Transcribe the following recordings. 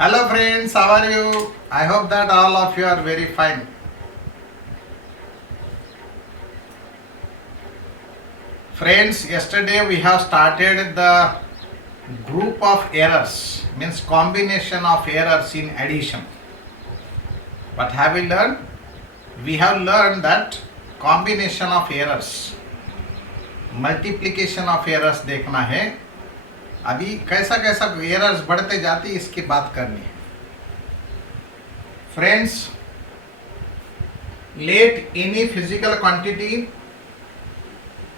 Hello friends, how are you? I hope that all of you are very fine. Friends, yesterday we have started the group of errors, means combination of errors in addition. What have we learned? We have learned that combination of errors, multiplication of errors देखना है. अभी कैसा कैसा errors बढ़ते जाती इसकी बात करनी है. Friends, let any physical quantity,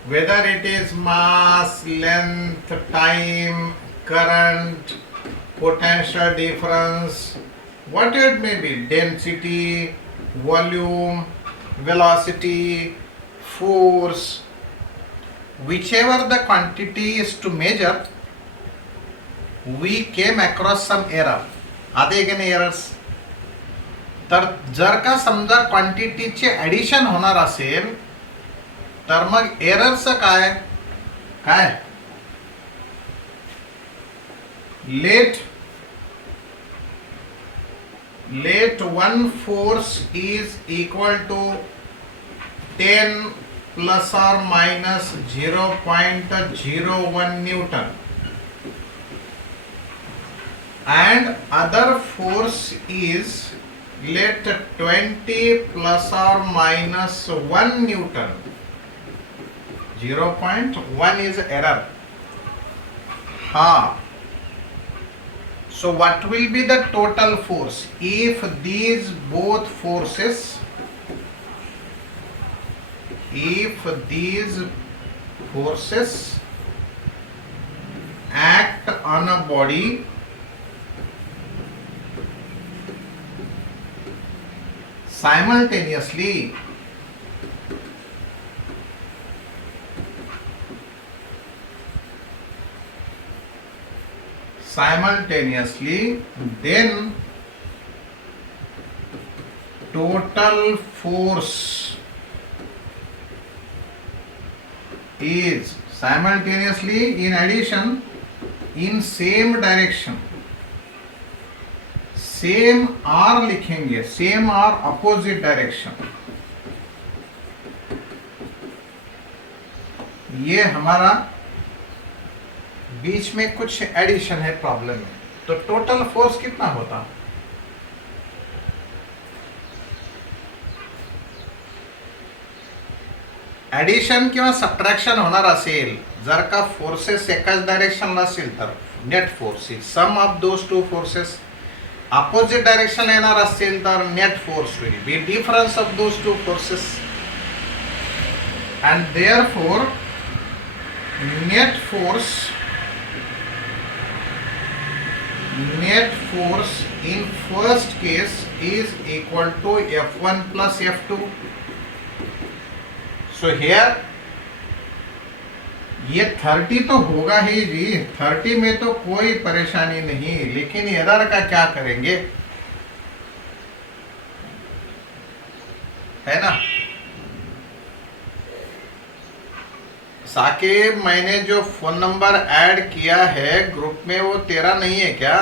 whether it is mass, length, time, current, potential difference, what it may be, density, volume, velocity, force, whichever the quantity is to measure, we came across some error. आते की नाही errors? तर जर का समजा क्वांटिटीचे addition होणार असेल तर मग एररचं काय काय let one force is equal to 10 plus और minus 0.01 newton and other force is let 20 plus or minus 1 Newton. 0.1 is error. So what will be the total force if these both forces, act on a body simultaneously, then total force is simultaneously in addition in same direction. Same R लिखेंगे, same R opposite direction. ये हमारा बीच में कुछ addition है problem में. तो total force कितना होता? ॲडिशन किंवा सबट्रॅक्शन होणार असेल जर का फोर्सेस एकाच डायरेक्शनला असेल तर net force is sum of those two forces. Opposite direction येणार असेल तर net force will be difference of those two forces and therefore net force in first case is equal to F1 plus F2. So here ये 30 तो होगा ही जी, 30 में तो कोई परेशानी नहीं, लेकिन एरर का क्या करेंगे, है ना. साकिब, मैंने जो फोन नंबर ऐड किया है ग्रुप में वो तेरा नहीं है क्या?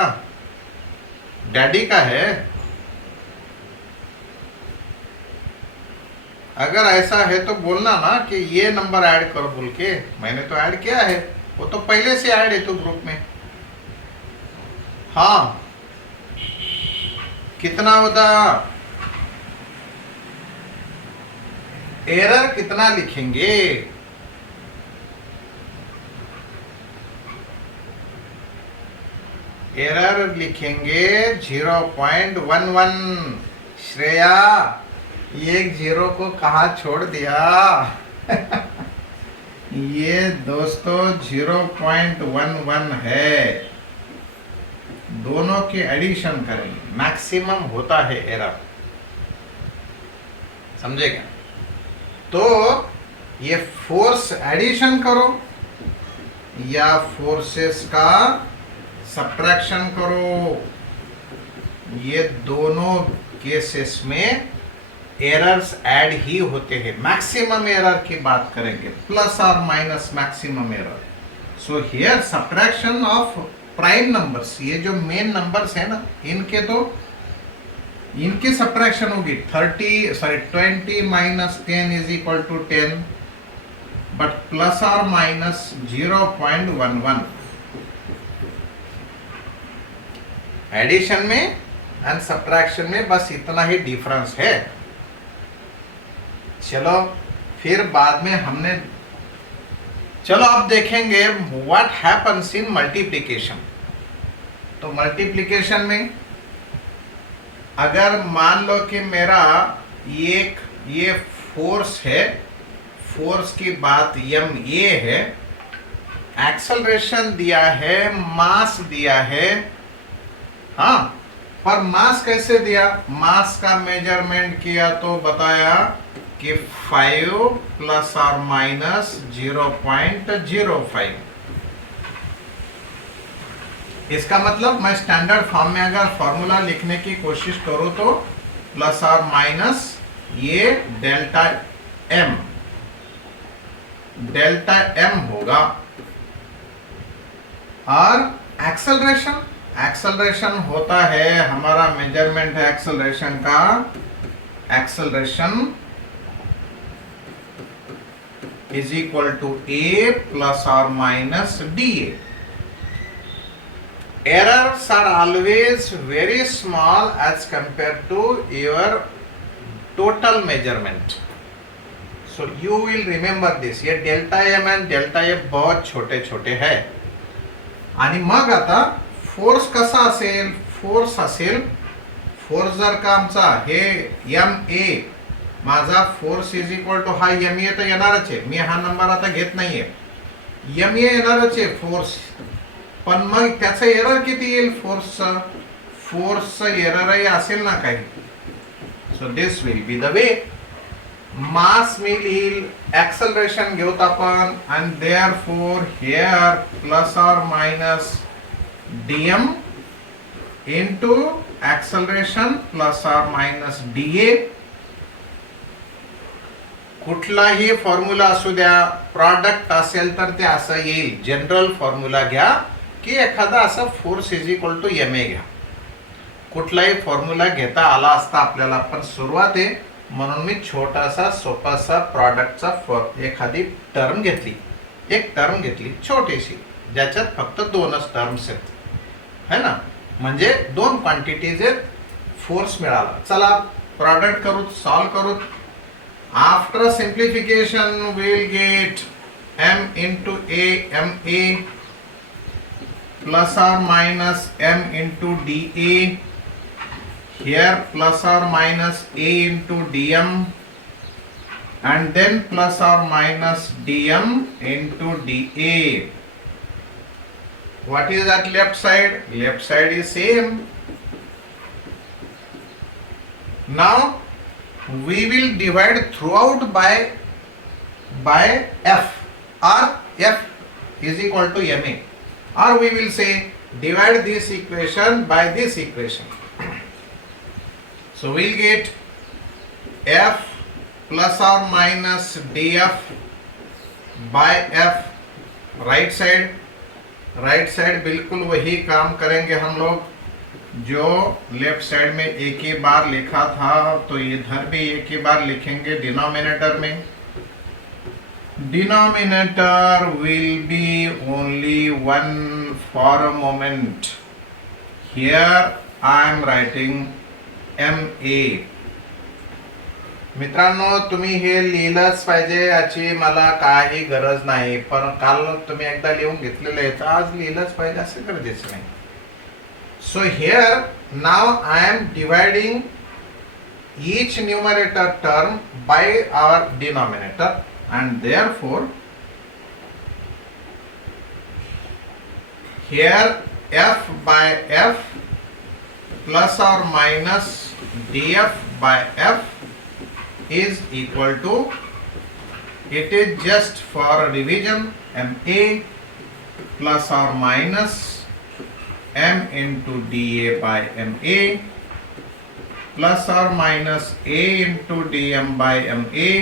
डैडी का है? अगर ऐसा है तो बोलना ना कि ये नंबर ऐड करो बोल के. मैंने तो ऐड किया है, वो तो पहले से ऐड है तो ग्रुप में. हाँ, कितना होता? एरर कितना लिखेंगे? एरर लिखेंगे 0.11. श्रेया, एक जीरो को कहा छोड़ दिया? ये दोस्तों 0.11 है. दोनों के एडिशन करेंगे, मैक्सिमम होता है एरर, समझेगा. तो ये फोर्स एडिशन करो या फोर्सेस का सब्ट्रैक्शन करो, ये दोनों केसेस में एरर्स ऐड ही होते हैं. मैक्सिमम एरर की बात करेंगे, प्लस और minus maximum error. So here subtraction of prime numbers, ये जो मेन नंबर्स है ना, इनके सब्ट्रैक्शन होगी 20 minus 10 is equal to 10, but plus और माइनस 0.11। एडिशन में एंड सब्ट्रैक्शन में बस इतना ही डिफरेंस है। चलो फिर बाद में चलो अब देखेंगे व्हाट हैपन्स इन मल्टीप्लिकेशन। तो मल्टीप्लिकेशन में अगर मान लो कि मेरा ये फोर्स है, फोर्स की बात एम ए है, एक्सेलरेशन दिया है, मास दिया है, हाँ, पर मास कैसे दिया? मास का मेजरमेंट किया तो बताया कि 5 प्लस और माइनस 0.05। इसका मतलब मैं स्टैंडर्ड फॉर्म में अगर फॉर्मूला लिखने की कोशिश करूं तो प्लस और माइनस ये डेल्टा एम होगा। और एक्सेलरेशन होता है, हमारा मेजरमेंट है एक्सेलरेशन का, acceleration is equal to a plus or minus dA. Errors are always very small as compared to your total measurement. So you will remember this. ये delta M and delta F बहुत छोटे छोटे है। आणि मग आता force कसा असेल? Force जर का आमचा हे एम ए, माझा फोर्स इज इक्वल टू हा एम ए तर येणारच आहे, मी हा नंबर आता घेत नाहीये, एम ए येणारच आहे फोर्स, पण मग त्याचं एरर किती येईल? फोर्सचं एररही असेल ना काही. So this will be the way. Mass मी लिहिल, एक्सेलरेशन घेऊत आपण, आणि देअरफॉर हियर प्लस और minus dm into acceleration plus और माइनस डीए. कुठलाही फॉर्म्युला असू द्या, प्रॉडक्ट असेल तर ते असं येईल. जनरल फॉर्म्युला घ्या की एखादा असं force is equal to M A घ्या. कुठलाही फॉर्म्युला घेता आला असता आपल्याला, पण सुरुवात आहे म्हणून मी छोटासा सोपासा प्रॉडक्टचा एखादी टर्म घेतली, एक टर्म घेतली छोटीशी, ज्याच्यात फक्त दोनच टर्म्स आहेत, है ना, म्हणजे दोन क्वांटिटीज आहेत, फोर्स मिळाला. चला प्रॉडक्ट करू, सॉल्व करू. After simplification we will get m into a ma plus or minus m into dA, here plus or minus a into dm, and then plus or minus dm into dA. What is that left side? Left side is same. Now we will divide throughout by f, or f is equal to ma, or we will say divide this equation by this equation. So we'll get f plus or minus df by f. Right side बिल्कुल वही काम करेंगे हम लोग जो left side में एक ही बार लिखा था, तो इधर भी एक ही बार लिखेंगे डिनोमिनेटर में. Denominator will be only one for a moment. Here I am writing M A. मित्रांनो, तुम्ही हे लिहिलंच पाहिजे, याची मला काही गरज नाही, पण काल तुम्ही एकदा लिहून घेतलेलं आहे तर आज लिहिलंच पाहिजे असं गरजेचं नाही. So here now I am dividing each numerator term by our denominator, and therefore here f by f plus or minus df by f is equal to, it is just for revision, ma plus or minus m into dA by ma plus or minus a into dm by ma,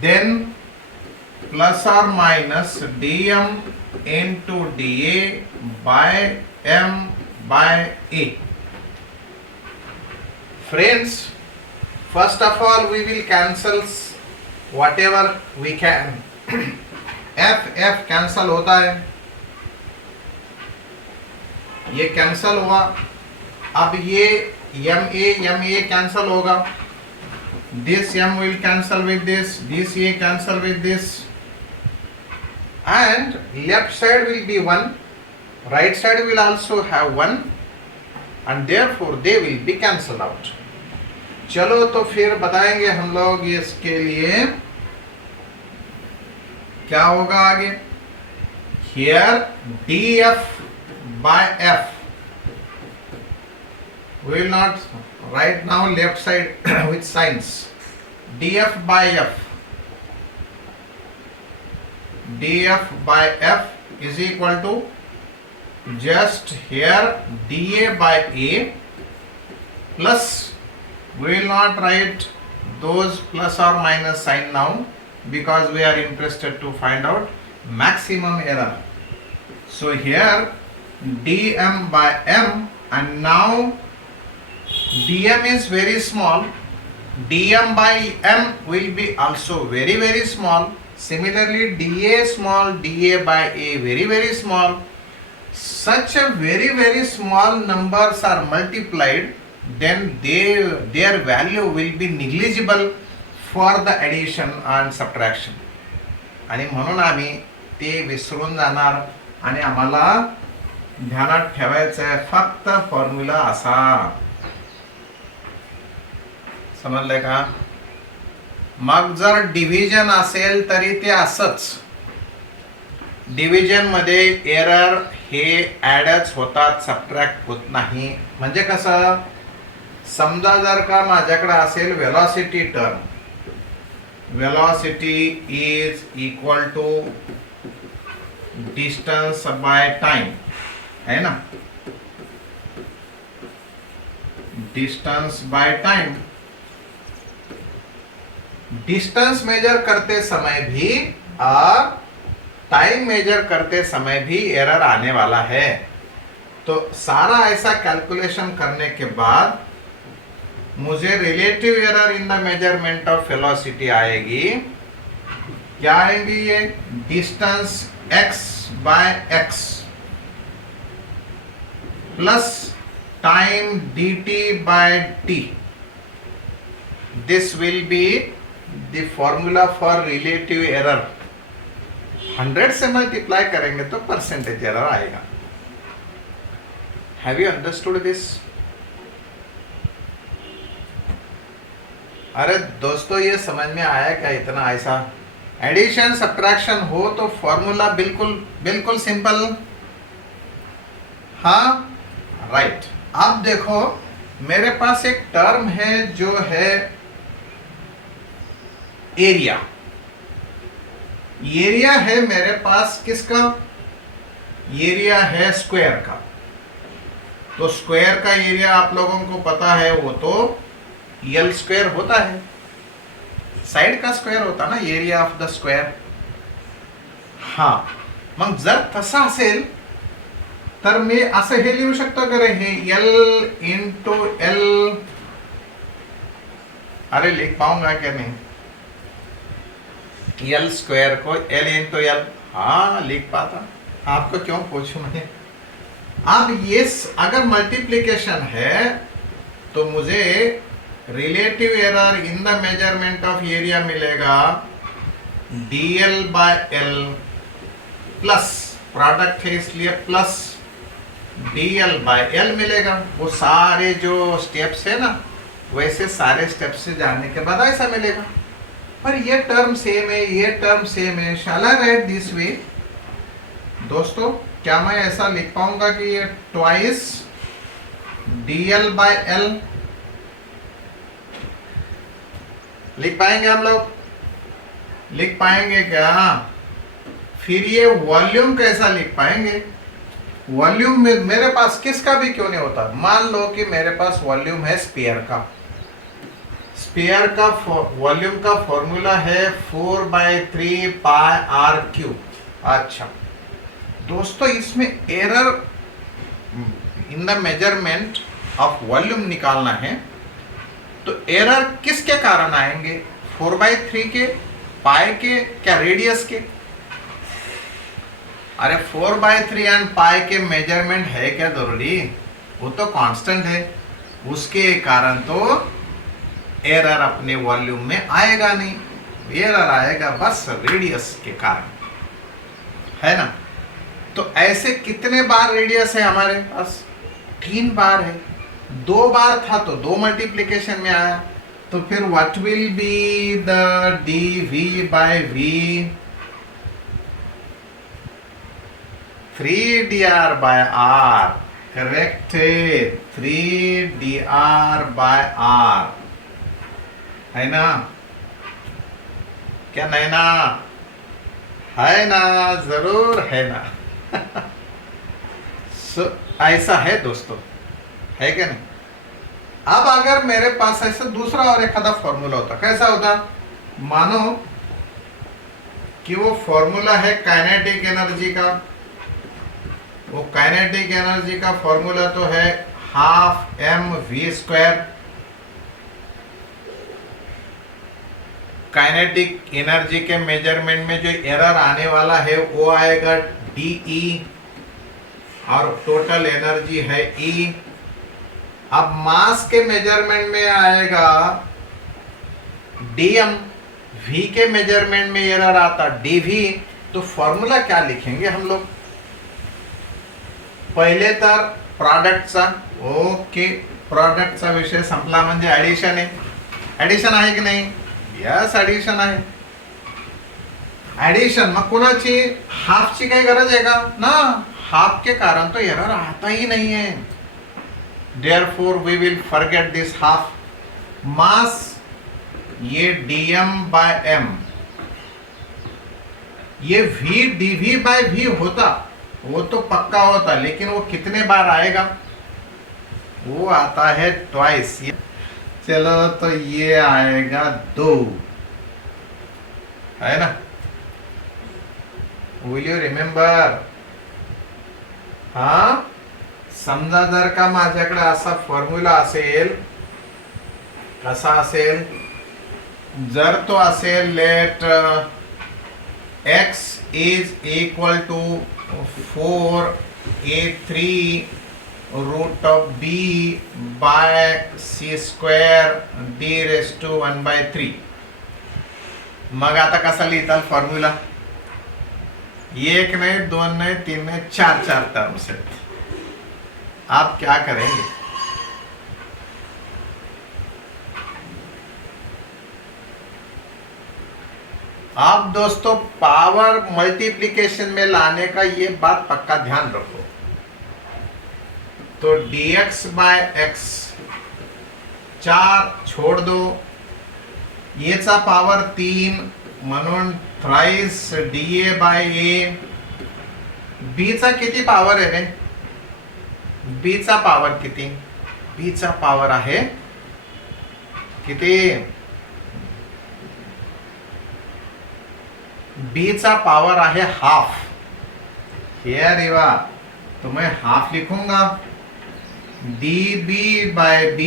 then plus और minus dm into dA by m by a. Friends, first of all we will cancel whatever we can. f cancel होता है, ये cancel हुआ. अब ये ma cancel होगा. This m will cancel with this a cancel with this, and left side will be 1, right side will also have 1, and therefore they will be cancelled out. चलो तो फिर बताएंगे हम लोग इसके लिए क्या होगा आगे. Here df by f, we will not write now left side with signs. df by f is equal to just here dA by a, plus we will not write those plus or minus sign now because we are interested to find out maximum error. So here dm by m, and now dm is very small, dm by m will be also very very small. Similarly da small, da by a very very small. Such a very very small numbers are multiplied, then their value will be negligible for the addition and subtraction. आणि म्हणून आम्ही ते विसरून जाणार आणि आम्हाला ध्यानात ठेवायचं आहे फक्त फॉर्म्युला असा. समजलंय का? मग जर डिव्हिजन असेल तरी ते असंच. डिव्हिजन मध्ये एरर हे ऍडच होतात, सबट्रॅक्ट होत नाही. म्हणजे कसं, समजा जर का माझ्याकडे असेल velocity term, velocity is equal to distance by time, है ना, distance by time. Distance measure करते समय भी और टाइम मेजर करते समय भी एरर आने वाला है. तो सारा ऐसा कैलकुलेशन करने के बाद मुझे relative error in the measurement of velocity आएगी. क्या आएगी? ये distance x by x plus time dt by t. This will be the formula for relative error. 100 से मल्टीप्लाई करेंगे तो परसेंटेज एरर आएगा. Have you understood this? अरे दोस्तों, ये समझ में आया क्या? इतना ऐसा एडिशन सब्ट्रैक्शन हो तो फॉर्मूला बिल्कुल बिल्कुल सिंपल. हाँ, राइट. अब देखो, मेरे पास एक टर्म है जो है एरिया. एरिया है मेरे पास किसका? एरिया है स्क्वायर का. तो स्क्वायर का एरिया आप लोगों को पता है, वो तो एल स्क्वायर होता है. साइड का स्क्वायर होता ना एरिया ऑफ द स्क्वायर. हा, मग जर तसा असेल तर मी असं हे लिहू शकतो का रे, हे एल इंटू एल. अरे लिख पाऊंगा क्या? नहीं. एल स्क्वायर को एल इंटू एल, हाँ लिख पाता. आपको क्यों पूछूं मैं? अब ये अगर मल्टीप्लिकेशन है तो मुझे relative error in the measurement of area मिलेगा dl by l plus product है इसलिए प्लस dl बाय l मिलेगा. वो सारे जो स्टेप्स है ना, वैसे सारे स्टेप्स से जाने के बाद ऐसा मिलेगा. पर ये टर्म सेम है, ये टर्म सेम है. शैल आई राइट दिस वे? दोस्तों, क्या मैं ऐसा लिख पाऊंगा कि ये ट्वाइस dl बाय l लिख पाएंगे? हम लोग लिख पाएंगे क्या? फिर ये वॉल्यूम कैसा लिख पाएंगे? वॉल्यूम में मेरे पास किसका भी क्यों नहीं होता. मान लो कि मेरे पास वॉल्यूम है स्फीयर का. स्फीयर का वॉल्यूम का फॉर्मूला है 4/3 पाई आर क्यूब। अच्छा दोस्तों, इसमें error in the measurement of volume निकालना है, तो एरर किसके कारण आएंगे? 4/3 के, पाई के, क्या रेडियस के? अरे 4/3 एंड पाई के मेजरमेंट है क्या जरूरी? वो तो कांस्टेंट है, उसके कारण तो एरर अपने वॉल्यूम में आएगा नहीं, एरर आएगा बस रेडियस के कारण, है ना। तो ऐसे कितने बार रेडियस है हमारे पास? 3 बार है। 2 बार था तो 2 मल्टीप्लिकेशन में आया, तो फिर what will be the dv/v? 3dr/r, correct है, 3dr/r, है ना? क्या नहीं ना? है ना, जरूर है ना। ऐसा है दोस्तों, है क्या नहीं? अब अगर मेरे पास ऐसा दूसरा और एक आधा फॉर्मूला होता, कैसा होता? मानो कि वो फॉर्मूला है काइनेटिक एनर्जी का। वो काइनेटिक एनर्जी का फॉर्मूला तो है 12mv²। काइनेटिक एनर्जी के मेजरमेंट में जो एरर आने वाला है वो आएगा dE, और टोटल एनर्जी है E। अब मास के मेजरमेंट में आएगा dm, v के मेजरमेंट में एरर आता dv। तो फॉर्मूला क्या लिखेंगे हम लोग? पहिले तर प्रॉडक्टचा, ओके, प्रॉडक्टचा विषय संपला, म्हणजे ऍडिशन आहे। ऍडिशन आहे की नाही? यस, ऍडिशन आहे। ऍडिशन मग कोणाची? हाफची काही गरज आहे का ना? हाफ के कारण तो एरर आता ही नहीं है, therefore we will forget this half. Mass ये dm/m, ये v dv/v होता, वो तो पक्का होता, लेकिन वो कितने बार आएगा? वो आता है ट्वाइस। चलो तो ये आएगा 2, है ना? Will you remember? हाँ, समजा जर का माझ्याकडे असा फॉर्म्युला असेल, कसा असेल? जर तो असेल let x is equal to 4a3 root of b by c² d⁻⁴। मग आता कसा लिहिताल फॉर्म्युला? 1 नहीं, 2 नहीं, 3 नहीं, 4 टर्म्स है। आप क्या करेंगे? आप दोस्तों पावर मल्टीप्लिकेशन में लाने का ये बात पक्का ध्यान रखो। तो dx/x 4 छोड़ दो, येचा पावर 3 म्हणून थ्राइस dA/a। b चा किती पावर आहे रे? b चा पावर किती? b चा पावर आहे किती? b चा पावर आहे हाफ। हियर रेवा, तो मैं हाफ लिखूंगा, db/b।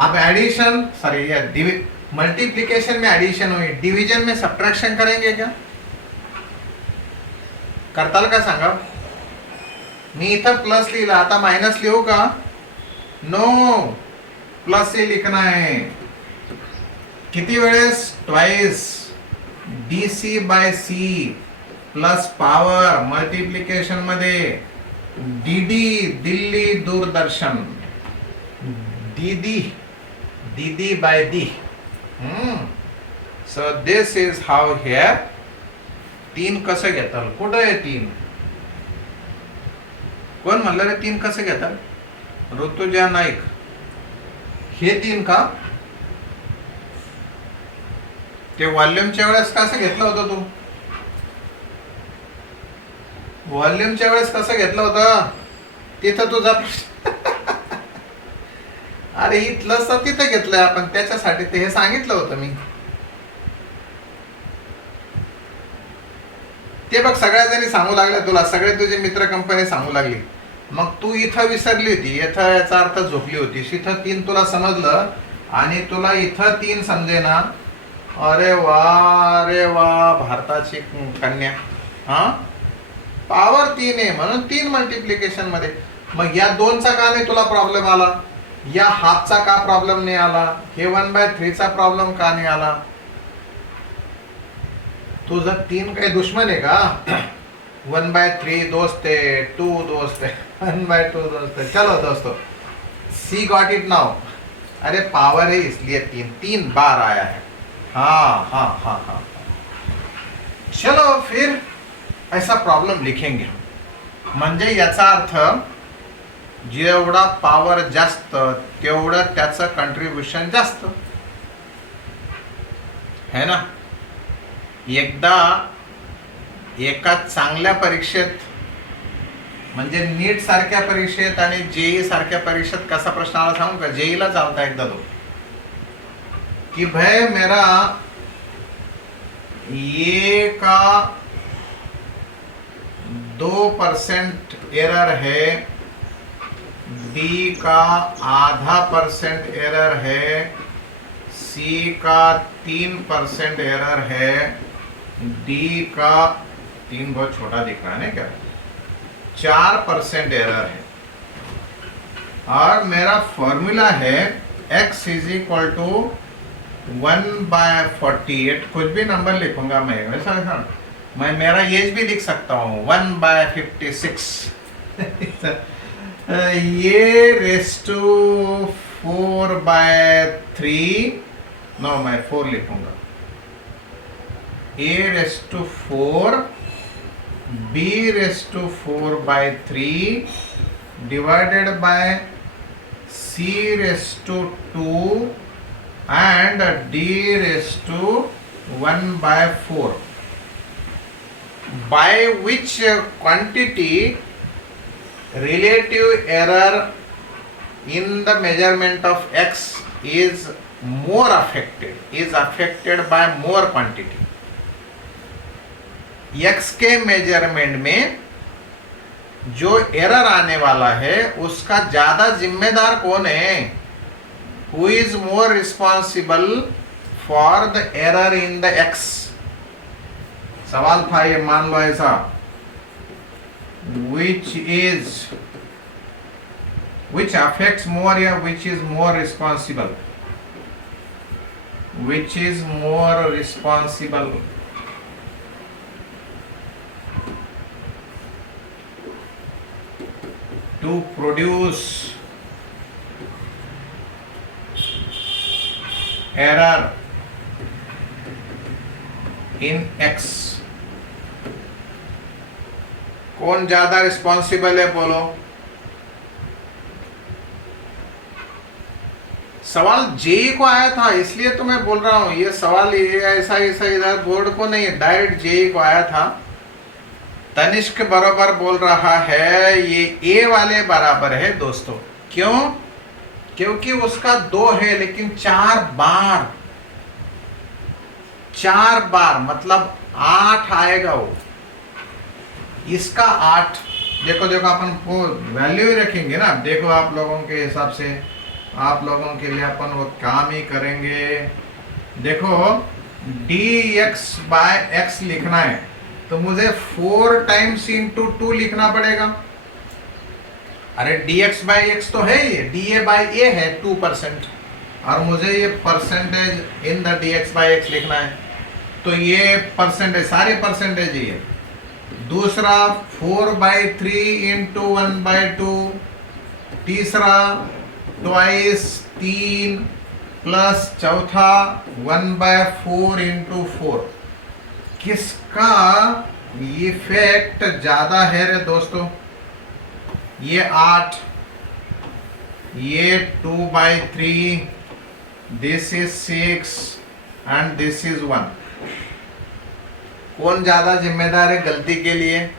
अब एडिशन, सॉरी, मल्टीप्लिकेशन में एडिशन हुई, डिवीजन में सब्ट्रैक्शन करेंगे क्या? करताल का सांगा? मी इथं प्लस लिहिला, आता मायनस लिहू का? नो, प्लस ही लिखना है। किती वेळेस? Twice dc/c plus power multiplication मध्ये dd, Delhi Doordarshan, dd/d। So this is how here. 3 कसं घेताल? कुठं आहे 3? कोण म्हणलं रे 3 कसं घेताल? ऋतुजा नाईक। हे 3 का? ते व्हॉल्यूमच्या वेळेस कसं घेतलं होतं तू? व्हॉल्यूमच्या वेळेस कसं घेतलं होतं? तिथं तुझा अरे इथलं तिथं घेतलंय आपण, त्याच्यासाठी ते हे सांगितलं होतं मी. ते बघ सगळ्या जणी सांगू लागल्या तुला, सगळे तुझे मित्र कंपनी सांगू लागली. मग तू इथं विसरली होती, इथं याचा अर्थ झोपली होतीस. इथं 3 तुला समजलं आणि तुला इथं 3 समजे ना. अरे वा भारताची कन्या. हा, पॉवर 3 आहे म्हणून 3 मल्टिप्लिकेशन मध्ये. मग या 2चा का नाही तुला प्रॉब्लेम आला, या हाफचा का प्रॉब्लेम नाही आला, हे 1/3चा प्रॉब्लेम का नाही आला. तुझं 3 काही दुश्मन आहे का. 1/3 दोस्त है, 2 दोस्त है, 1/2 दोस्त है. चलो दोस्तों, सी गॉट इट नाउ. अरे पावर है इसलिए 3 बार आया है. हाँ हाँ हाँ हाँ. चलो फिर ऐसा प्रॉब्लेम लिखेंगे. म्हणजे याचा अर्थ जेवढा पॉवर जास्त तेवढं त्याचं कंट्रीब्युशन जास्त है ना. एकदा एका चांगल्या परीक्षेत म्हणजे नीट सारख्या परीक्षेत आणि जेई सारख्या परीक्षेत कसा प्रश्न आला सांगू का. जेईला चालता एकदा तो कि भाई मेरा ये का 2% एरर है, बी का ½% एरर है, सी का 3% एरर है, डी का 3 बहुत छोटा दिख रहा है ना क्या, 4% एरर है. और मेरा फॉर्मूला है x इज इक्वल टू 1/48. कुछ भी नंबर लिखूंगा मैं वैसा मैं मेरा एज भी लिख सकता हूँ 1/56. ये रेस टू 4/3. नो मैं 4 लिखूंगा. a raise to 4, b raise to 4/3 divided by c raise to 2 and d raised to 1/4, by which quantity relative error in the measurement of x is more affected, is affected by more quantity. x के measurement में जो error आने वाला है उसका ज्यादा जिम्मेदार कौन है. Who is more responsible for the error in the x? सवाल था ये, मान लो ऐसा. which affects more या which is more responsible? Which is more responsible? To produce error in x. कौन ज्यादा रिस्पॉन्सिबल है बोलो. सवाल जेई को आया था इसलिए तो मैं बोल रहा हूं. ये सवाल ये ऐसा इधर बोर्ड को नहीं, डायरेक्ट जेई को आया था. तनिष्क बराबर बोल रहा है ये ए वाले बराबर है दोस्तों. क्यों? क्योंकि उसका 2 है लेकिन 4 बार मतलब 8 आएगा वो. इसका 8. देखो अपन वो वैल्यू ही रखेंगे ना. देखो आप लोगों के हिसाब से, आप लोगों के लिए अपन वो काम ही करेंगे. देखो dx/x लिखना है तो मुझे 4 टाइम्स इंटू 2 लिखना पड़ेगा. अरे dx/x तो है, ये dA/a है 2%, और मुझे ये परसेंटेज इन द dx/x लिखना है. तो ये परसेंटेज, सारे परसेंटेज ही है. दूसरा 4/3 इंटू 1/2. तीसरा ट्वाइस 3 प्लस चौथा 1/4 इंटू 4. किसका इफेक्ट ज्यादा है रे दोस्तों? ये 8, ये 2/3, this is 6 and this is 1. कौन ज्यादा जिम्मेदार है गलती के लिए?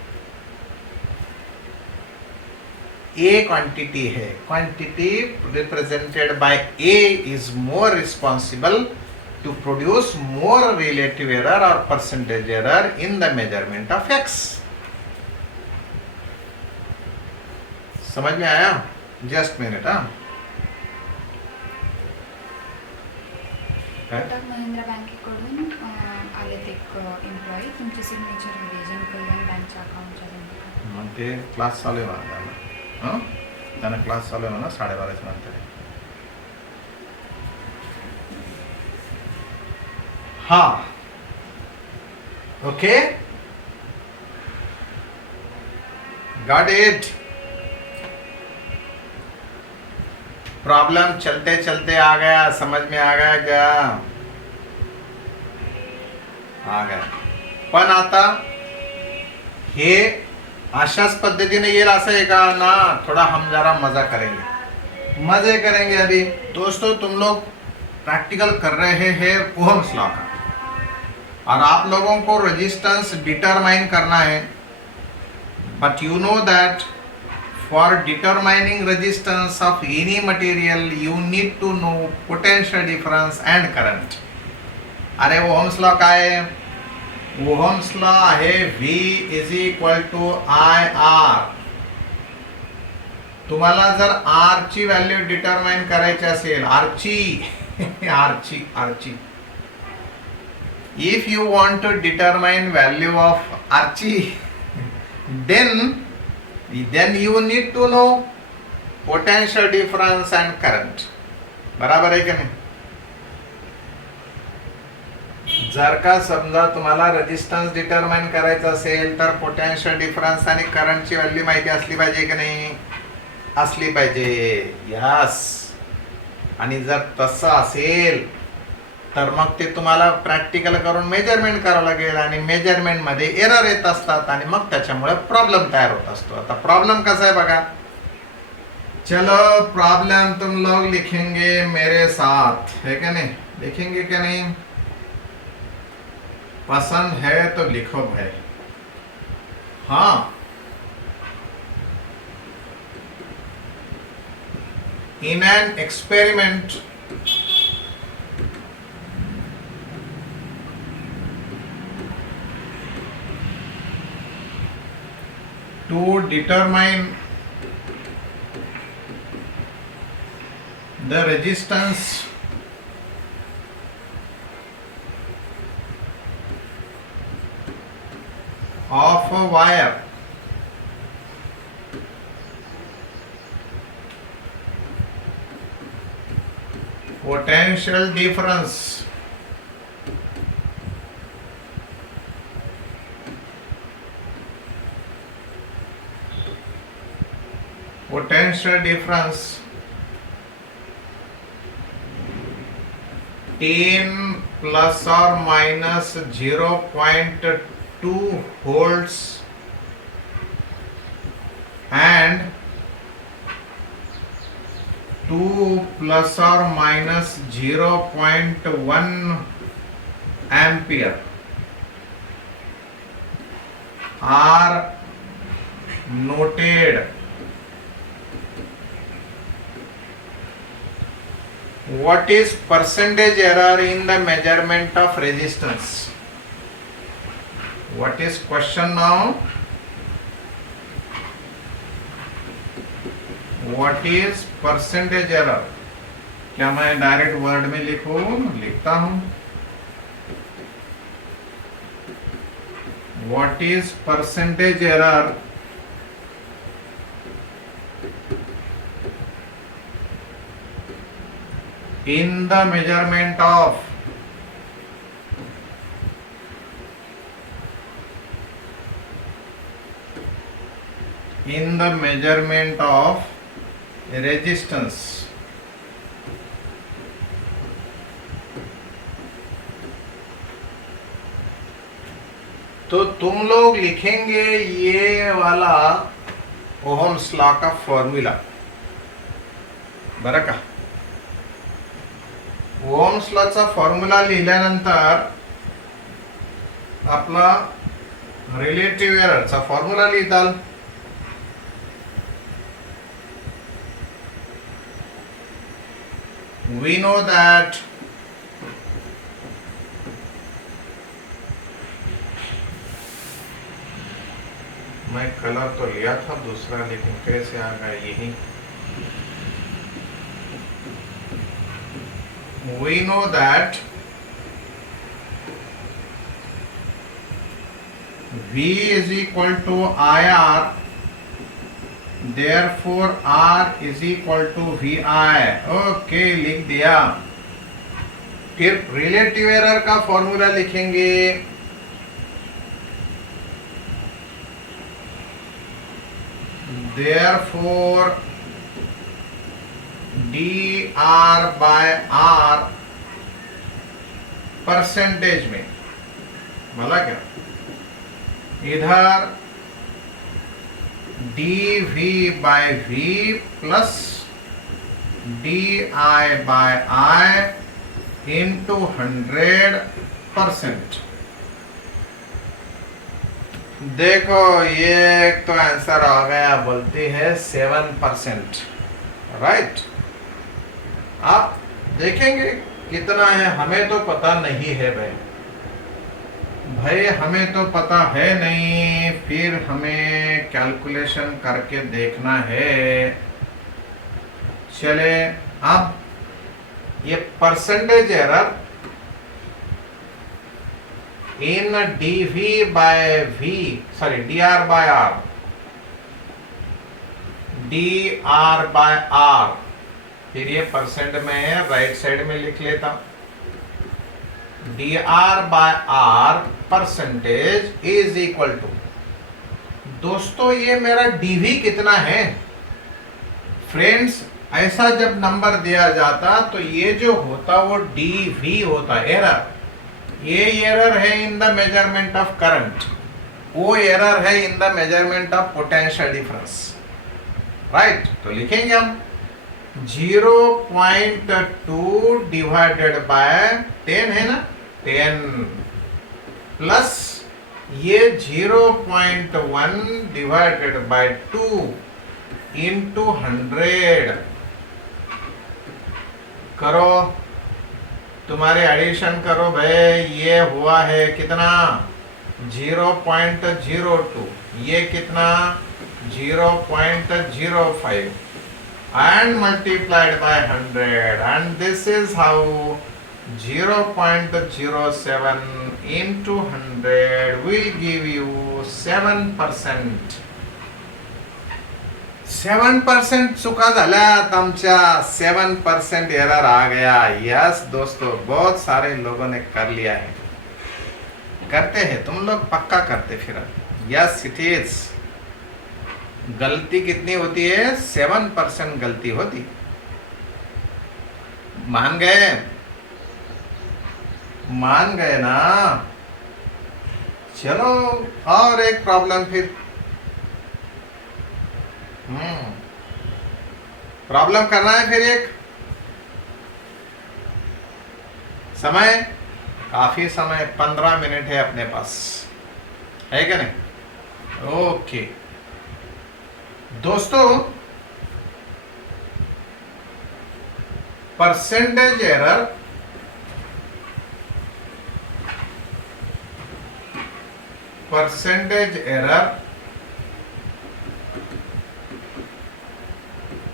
ए क्वांटिटी है, quantity represented by A is more responsible to produce more relative error or percentage error in the measurement of X. समझ में आया? Just minute. कोटक महिंद्रा बँकेकडून आलेत एक एम्प्लॉई, तुमचे सिग्नेचर हवे जनकल्याण बँकच्या अकाउंटच्या लिंक. मग ते क्लास चालू आहे म्हणा त्यांना, त्यांना क्लास चालू आहे म्हणा 12:30 नंतर. हा ओके, गॉट इट. प्रॉब्लम चलते चलते आ गया, समझ में आ गया क्या? आ गया. पण आता हे अशाच पद्धतीने येईल असं आहे का ना? थोड़ा हम जरा मजा करेंगे, मजे करेंगे. अभी दोस्तों तुम लोग प्रैक्टिकल कर रहे हैं ओहम्स लॉ का, और आप लोगों को रेजिस्टेंस डिटरमाइन करना है. But you know that for determining resistance of any material you need to know potential difference and current. अरे ओहम्स लॉ काय आहे? ओहम्स लॉ आहे V is equal to I R. तुम्हाला जर R ची value determine करायची असेल, आरची if you want to determine value of R then you need to know potential difference and current. बराबर आहे का नाही? जर का समजा तुम्हाला रेजिस्टन्स डिटरमाइन करायचं असेल तर पोटेन्शियल डिफरन्स आणि करंटची व्हॅल्यू माहिती असली पाहिजे का नाही? असली पाहिजे. यस. आणि जर तसं असेल तर मग ते तुम्हाला प्रॅक्टिकल करून मेजरमेंट करावं लागेल, आणि मेजरमेंट मध्ये एरर येत असतात आणि मग त्याच्यामुळे प्रॉब्लेम तयार होत असतो. आता प्रॉब्लेम कसा आहे बघा. चलो प्रॉब्लम तुम लोग लिखेंगे मेरे साथ, है क्या नहीं? लिखेंगे क्या नहीं? पसंद है तो लिखो भाई. हाँ, in an experiment to determine the resistance of a wire potential difference in plus or minus 0.2 volts and 2 plus or minus 0.1 ampere are noted. What is percentage error in the measurement of resistance? What is question now? What is percentage error? क्या मैं direct word में लिखूं? लिखता हूं. What is percentage error in the measurement of resistance? तो तुम लोग लिखेंगे ये वाला ओहम्स लॉ का फॉर्मूला, बरं का? ओहम्स लॉचा फॉर्म्युला लिहिल्यानंतर आपला रिलेटिव्ह एररचा फॉर्म्युला लिहिताल. we know that मैं कलर तो लिया था दूसरा, लेकिन कैसे आ गया यही। We know that V is equal to IR, therefore R is equal to VI। Okay, लिख दिया। फिर रिलेटिव एरर का फॉर्मूला लिखेंगे। Therefore dr by r percentage में, बोला क्या, इधर dv by v plus di by i into 100%। देखो ये एक तो आंसर आ गया, बोलती है 7%, राइट। आप देखेंगे कितना है, हमें तो पता नहीं है भाई हमें तो पता है नहीं, फिर हमें कैलकुलेशन करके देखना है। चले, अब ये percentage error in dv by v, sorry dr by r, dr by r, फिर ये परसेंट में है, राइट साइड में लिख लेता हूं, dr by r percentage is equal to, दोस्तों ये मेरा dv कितना है फ्रेंड्स, ऐसा जब नंबर दिया जाता तो ये जो होता वो dv होता, एरर। ये एरर है इन द मेजरमेंट ऑफ करंट, वो एरर है इन the measurement of potential difference, right. तो लिखेंगे हम 0.2 डिवाइडेड बाय 10 है ना, 10 प्लस ये 0.1 डिवाइडेड बाय 2 इंटू 100 करो, तुम्हारे एडिशन करो भाई। ये हुआ है कितना 0.02, ये कितना 0.05 and multiplied by 100, and this is how 0.07 into 100 will give you 7%। 7% चुका झाल्यात आमच्या, 7% एरर आ गया। यस दोस्तों, बहुत सारे लोगों ने कर लिया है, करते हैं, तुम लोग पक्का करते फिर। यस इट इज, गलती कितनी होती है, 7% गलती होती। मान गए, मान गए ना। चलो और एक प्रॉब्लम फिर, प्रॉब्लम करना है फिर एक। समय काफी समय, 15 मिनट है अपने पास, है क्या नहीं? ओके दोस्तों, percentage error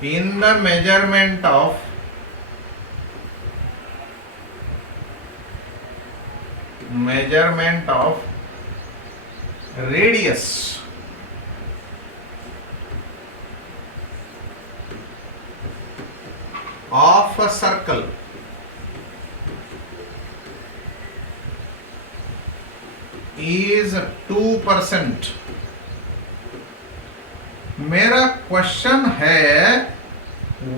in the measurement of radius of a circle is 2%। मेरा क्वेश्चन है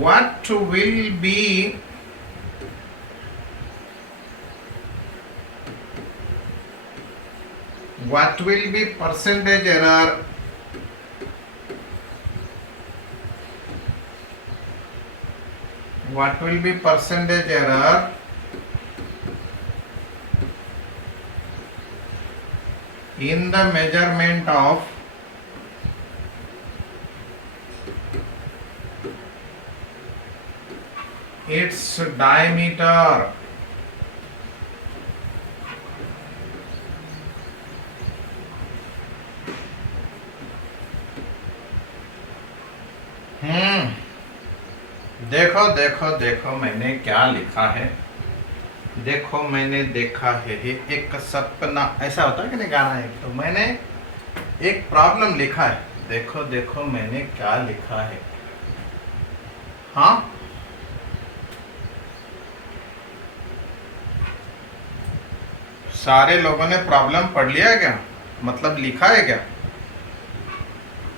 what will be percentage error in the measurement of its diameter. देखो देखो देखो मैंने क्या लिखा है। देखो मैंने देखा है एक सपना, ऐसा होता है कि नहीं गाना है। तो मैंने एक प्रॉब्लम लिखा है। देखो देखो मैंने क्या लिखा है। हाँ, सारे लोगों ने प्रॉब्लम पढ़ लिया है क्या? मतलब लिखा है क्या?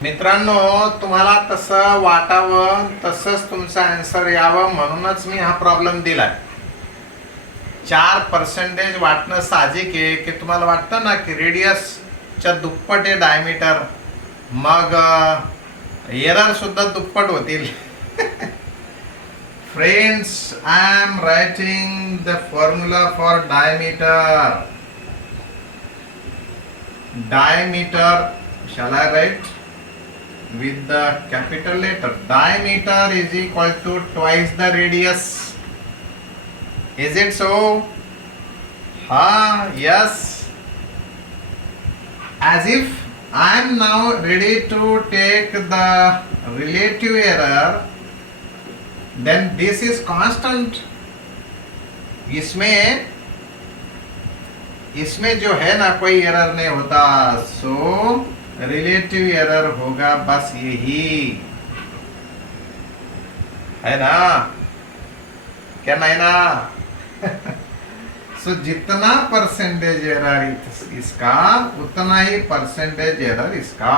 मित्रांनो, तुम्हाला तसं वाटावं तसंच तुमचा आन्सर यावं म्हणूनच मी हा प्रॉब्लेम दिलाय। 4% वाटणं साहजिक आहे की तुम्हाला वाटतं ना की रेडियसच्या दुप्पट आहे डायमीटर, मग एरर सुद्धा दुप्पट होतील। Friends, I am writing the formula for diameter. Diameter, shall I write with the capital letter? Diameter is equal to twice the radius. Is it so? Yes. As if I am now ready to take the relative error, then this is constant. इसमें जो है ना कोई error नहीं होता, so relative error होगा, बस यही है ना, क्या नहीं ना? सो जितना परसेंटेज एरर इसका उतना ही परसेंटेज एरर इसका।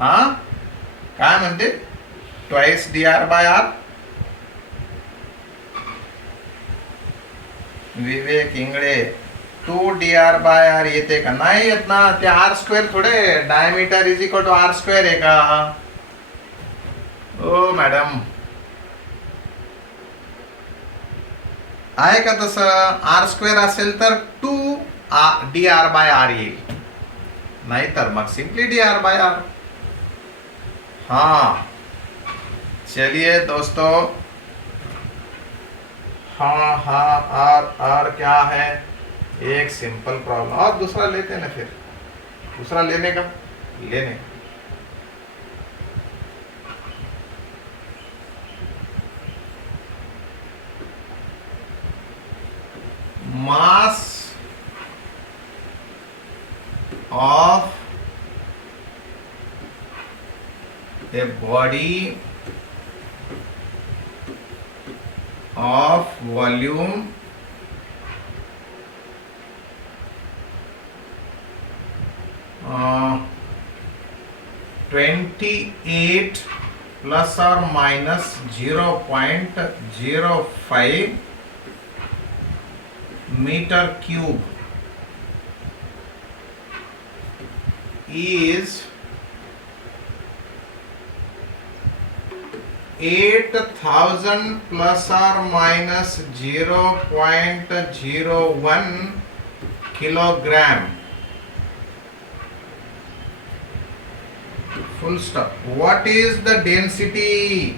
हाँ, काय म्हणते? Twice dr by r. Vivek Ingle 2 dr by r येते का? नाही येत ना, ते r² थोडे diameter is equal to r² आहे का? ओ मॅडम, आहे का तसं? r² असेल तर 2 dr by r येईल, नाही तर मग सिंपली dr by r. हाँ, चलिए दोस्तों, हाँ, और क्या है? एक सिंपल प्रॉब्लम और दूसरा लेते ना, फिर दूसरा लेने का लेने। Mass of a body of volume uh, 28 plus or minus 0.05 meter cube is 8,000 plus or minus 0.01 kilogram. Full stop. What is the density?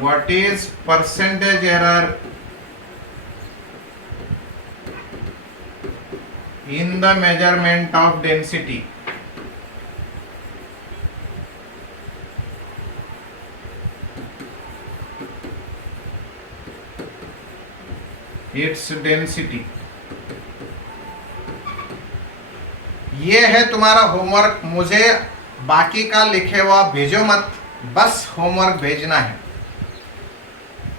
What is percentage error in the measurement of density? Its density. ये है तुम्हारा homework. मुझे बाकी का लिखे हुआ भेजो मत, बस होमवर्क भेजना है।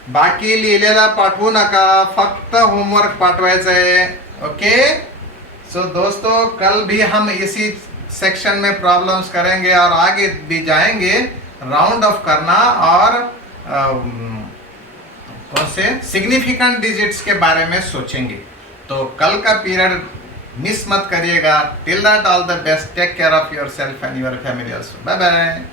बाकी लिहिलेला पाठवू नका, फक्त होमवर्क पाठवायचं है। ओके, सो दोस्तों, कल भी हम इसी सेक्शन में प्रॉब्लम्स करेंगे और आगे भी जाएंगे। राउंड ऑफ करना और कौन से सिग्निफिकेंट डिजिट्स के बारे में सोचेंगे। तो कल का पीरियड मिस मत करिएगा। Till that, all the best, take care of yourself and your family also. Bye bye.